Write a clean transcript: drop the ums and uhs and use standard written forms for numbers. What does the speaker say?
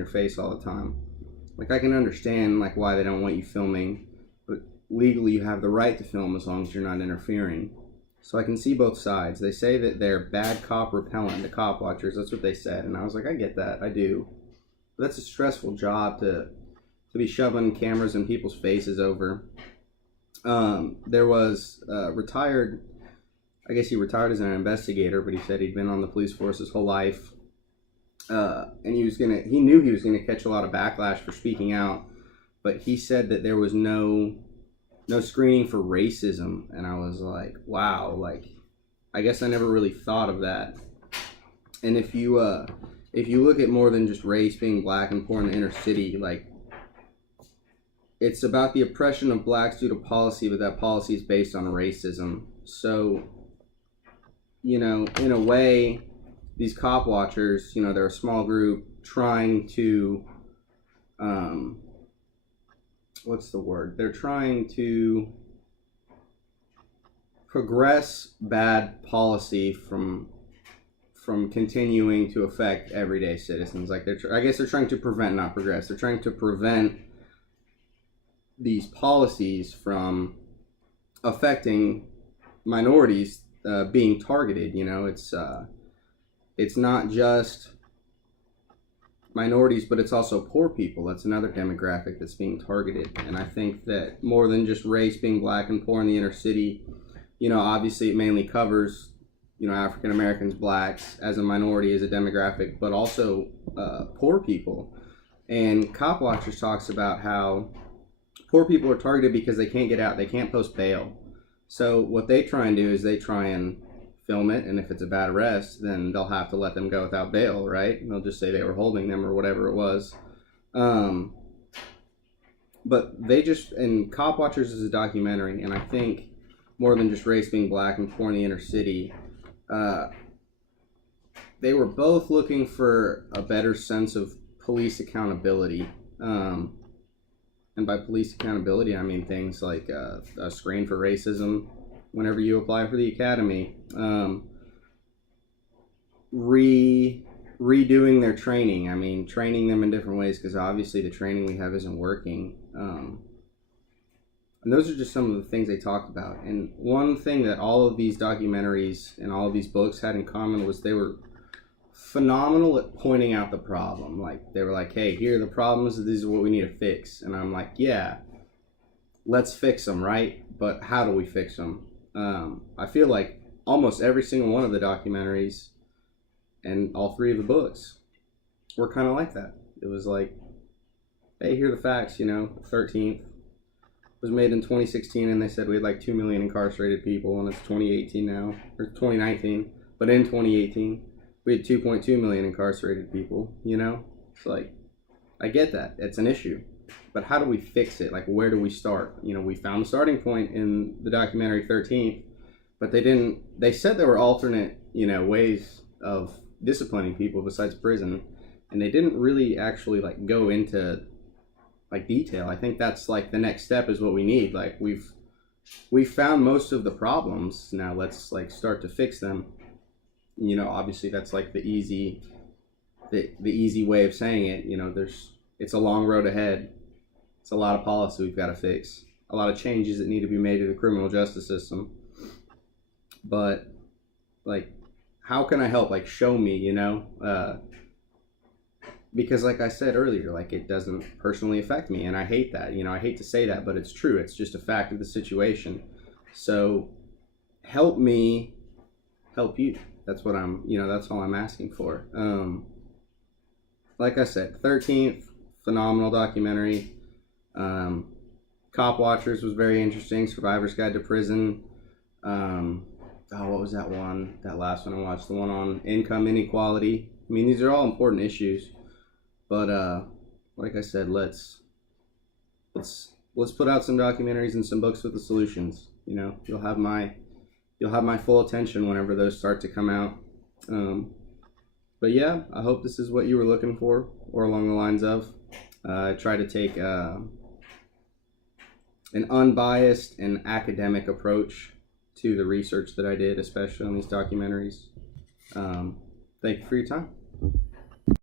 your face all the time. Like, I can understand like why they don't want you filming, but legally you have the right to film as long as you're not interfering. So I can see both sides. They say that they're bad cop repellent, the cop watchers. That's what they said, and I was like, I get that, I do. But that's a stressful job to be shoving cameras in people's faces over. There was retired. I guess he retired as an investigator, but he said he'd been on the police force his whole life. And he knew he was gonna catch a lot of backlash for speaking out, but he said that there was no screening for racism, and I was like, wow, like, I guess I never really thought of that. And if you look at more than just race, being black and poor in the inner city, like, it's about the oppression of blacks due to policy, but that policy is based on racism. So, you know, in a way, these cop watchers, you know, they're a small group trying to, what's the word? They're trying to progress bad policy from continuing to affect everyday citizens. Like, I guess they're trying to prevent, not progress. They're trying to prevent these policies from affecting minorities being targeted. You know, it's not just minorities, but it's also poor people. That's another demographic that's being targeted. And I think that more than just race, being black and poor in the inner city, you know, obviously it mainly covers, you know, African Americans, blacks as a minority, as a demographic, but also poor people. And Cop Watchers talks about how poor people are targeted because they can't get out, they can't post bail. So what they try and do is they try and film it, and if it's a bad arrest, then they'll have to let them go without bail, right? And they'll just say they were holding them or whatever it was. But they just, and Cop Watchers is a documentary, and I think more than just race, being black and poor in the inner city, they were both looking for a better sense of police accountability. And by police accountability, I mean things like a screen for racism whenever you apply for the academy, redoing their training. I mean, training them in different ways, because obviously the training we have isn't working. And those are just some of the things they talked about. And one thing that all of these documentaries and all of these books had in common was they were phenomenal at pointing out the problem. Like, they were like, hey, here are the problems, these are what we need to fix. And I'm like, yeah, let's fix them, right? But how do we fix them? I feel like almost every single one of the documentaries and all three of the books were kind of like that. It was like, hey, here are the facts, you know. 13th was made in 2016, and they said we had like 2 million incarcerated people, and it's 2018 now, or 2019, but in 2018 we had 2.2 million incarcerated people, you know? It's like, I get that, it's an issue, but how do we fix it? Like, where do we start? You know, we found the starting point in the documentary 13th, but they said there were alternate, you know, ways of disciplining people besides prison, and they didn't really actually like go into like detail. I think that's like the next step is what we need. Like, we've found most of the problems, now let's like start to fix them. You know, obviously that's like the easy way of saying it. You know, it's a long road ahead. It's a lot of policy we've got to fix, a lot of changes that need to be made to the criminal justice system. But like, how can I help? Like, show me, you know, because like I said earlier, like, it doesn't personally affect me, and I hate that. You know, I hate to say that, but it's true. It's just a fact of the situation. So help me help you. That's what that's all I'm asking for. Like I said, 13th, phenomenal documentary. Cop Watchers was very interesting. Survivor's Guide to Prison. What was that one? That last one I watched, the one on income inequality. I mean, these are all important issues, but like I said, let's put out some documentaries and some books with the solutions. You know, you'll have my full attention whenever those start to come out. But yeah, I hope this is what you were looking for, or along the lines of. I try to take an unbiased and academic approach to the research that I did, especially on these documentaries. Thank you for your time.